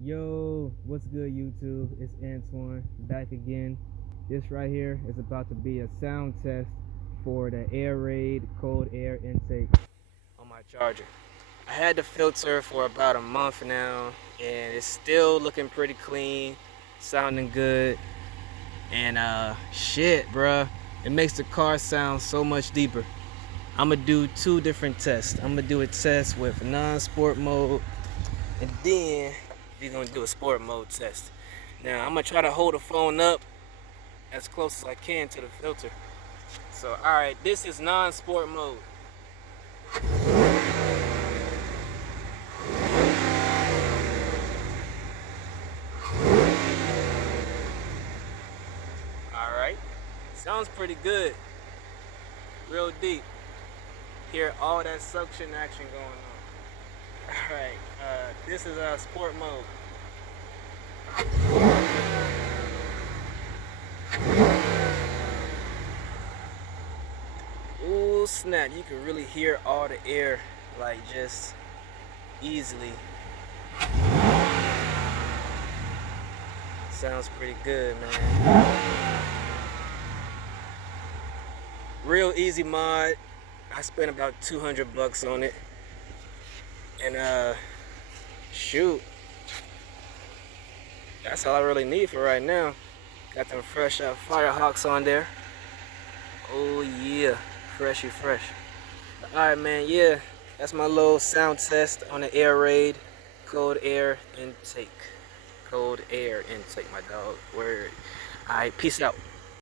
Yo, what's good YouTube? It's Antoine back again. This right here is about to be a sound test for the Airaid cold air intake on my charger. I had the filter for about a month now and it's still looking pretty clean, sounding good. And shit, bruh, it makes the car sound so much deeper. I'm gonna do two different tests. I'm gonna do a test with non-sport mode, and then we're gonna do a sport mode test. Now I'm gonna try to hold the phone up as close as I can to the filter. So alright, this is non-sport mode. Alright. Sounds pretty good. Real deep. Hear all that suction action going on. Alright, this is sport mode. Ooh snap, you can really hear all the air like just easily. Sounds pretty good, man. Real easy mod. I spent about 200 bucks on it. And shoot. That's all I really need for right now. Got them fresh Firehawks on there. Oh yeah, freshy fresh. Alright man, yeah. That's my little sound test on the Airaid cold air intake. Cold air intake, my dog. Word. Alright, peace out.